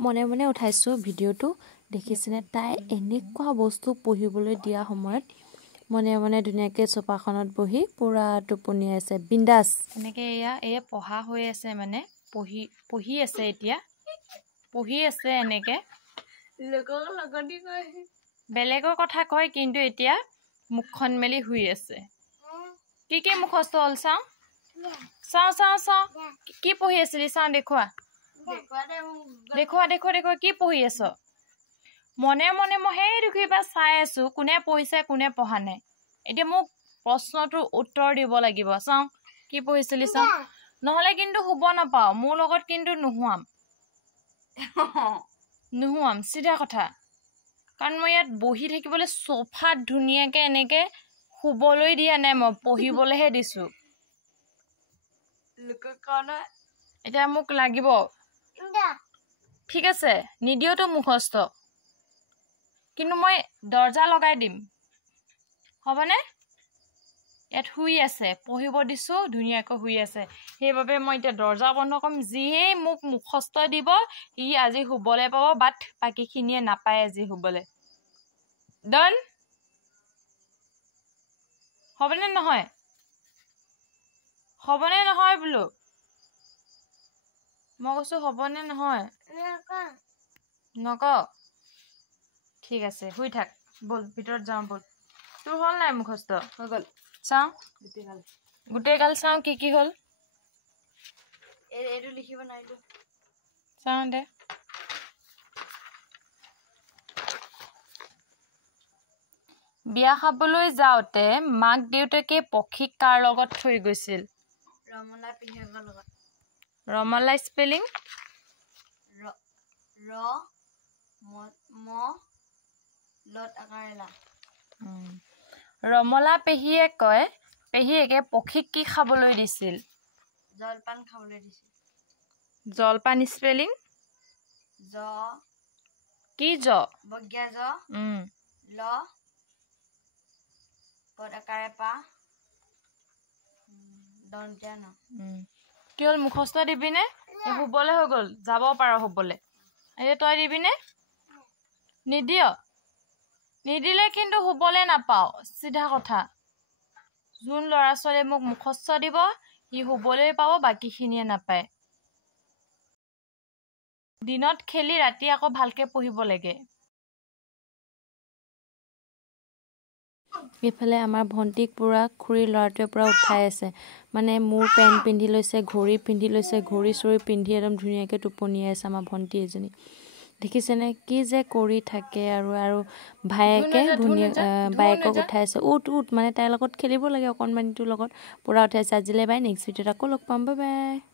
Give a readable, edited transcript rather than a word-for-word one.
মনে মনে উঠাইছো ভিডিওটো দেখিছেনে তাই এনেকুৱা বস্তু পঢ়িবলৈ দিয়া সময়ত মনে মনে ধুনীয়াকৈ সোফাখনত বহি পুৰা টোপনি আছে বিন্দাস এনেকৈ এয়া পঢ়া হৈ আছে মানে পঢ়ি আছে এতিয়া পঢ়ি আছে এনেকৈ লোকৰ লগতে কয় বেলেগৰ কথা কয় কিন্তু এতিয়া মুখখন মেলি শুই আছে কি মুখস্থ হ'ল চাওঁ কি পঢ়ি আছিলি চাওঁ দেখুৱা কি পঢ়ি আছ মনে মনে মই সেই দুখিবা চাই আছো কোনে পঢ়িছে কোনে পঢ়া নাই এতিয়া মোক প্ৰশ্নটোৰ উত্তৰ দিব লাগিব চাওঁ কি পঢ়িছিলি চাওঁ নহলে কিন্তু শুব নাপাও মোৰ লগত কিন্তু নুহুৱাম চিধা কথা কাৰণ মই ইয়াত বহি থাকিবলৈ সোফাত ধুনীয়াকে এনেকে শুবলৈ দিয়া নাই মই পঢ়িবলৈহে দিছো এতিয়া মোক লাগিব ঠিক আছে নিদিওতো মুখস্থ কিন্তু মই দৰ্জা লগাই দিম হবনে ইয়াত শুই আছে পঢ়িব দিছো ধুনীয়াকৈ শুই আছে সেইবাবে মই এতিয়া দৰ্জা বন্ধ কৰিম যিয়ে মোক মুখস্থ দিব ই আজি শুবলৈ পাব বাট বাকীখিনিয়ে নাপায় আজি শুবলৈ ডন হবনে নহয় বোলো মই কৈছো হবনে নহয় নক ঠিক আছে শুই থাক বল ভিতৰত যাওঁ বল তোৰ হল নাই মুখস্থ হৈ গল চাওঁ গোটেই গাল চাওঁ কি হল এইটো লিখিব নোৱাৰিলো চাওঁ দে বিয়া খাবলৈ যাওঁতে মাক দেউতাকে পক্ষীক কাৰ লগত থৈ গৈছিল ৰমলা পিহিকৰ লগত ৰমলা স্পেলিং ৰমলা পেহীয়েকে পক্ষীক কি খাবলৈ দিছিল জলপান খাবলৈ দিছিল জলপান স্পেলিং কি বজ্ঞা ল পদকাৰে পা কি হল মুখস্থ দিবিনে শুবলে হৈ গল যাব পাৰ শুবলে এই তই দিবিনে নিদিলে কিন্তু শুবলে নাপাও চিধা কথা যোন ল'ৰা ছোৱালীয়ে মোক মুখস্থ দিব সি শুবলে পাব বাকীখিনিয়ে নাপায় দিনত খেলি ৰাতি আকৌ ভালকে পঢ়িব লাগে ইফালে আমাৰ ভণ্টিক পুৰা খুৰী ল'ৰাটোৱে পুৰা উঠাই আছে মানে মোৰ পেণ্ট পিন্ধি লৈছে ঘড়ী পিন্ধি লৈছে ঘড়ী চড়ী পিন্ধি একদম ধুনীয়াকৈ টোপনিয়াই আছে আমাৰ ভণ্টি এজনী দেখিছেনে কি যে কৰি থাকে আৰু ভায়েকে বাইকক উঠাইছে উঠ মানে তাইৰ লগত খেলিব লাগে অকণমানিটোৰ লগত পুৰা উঠাইছে আজিলৈ বাই নেক্সট ভিডিঅ'ত আকৌ লগ পাম বাই বাই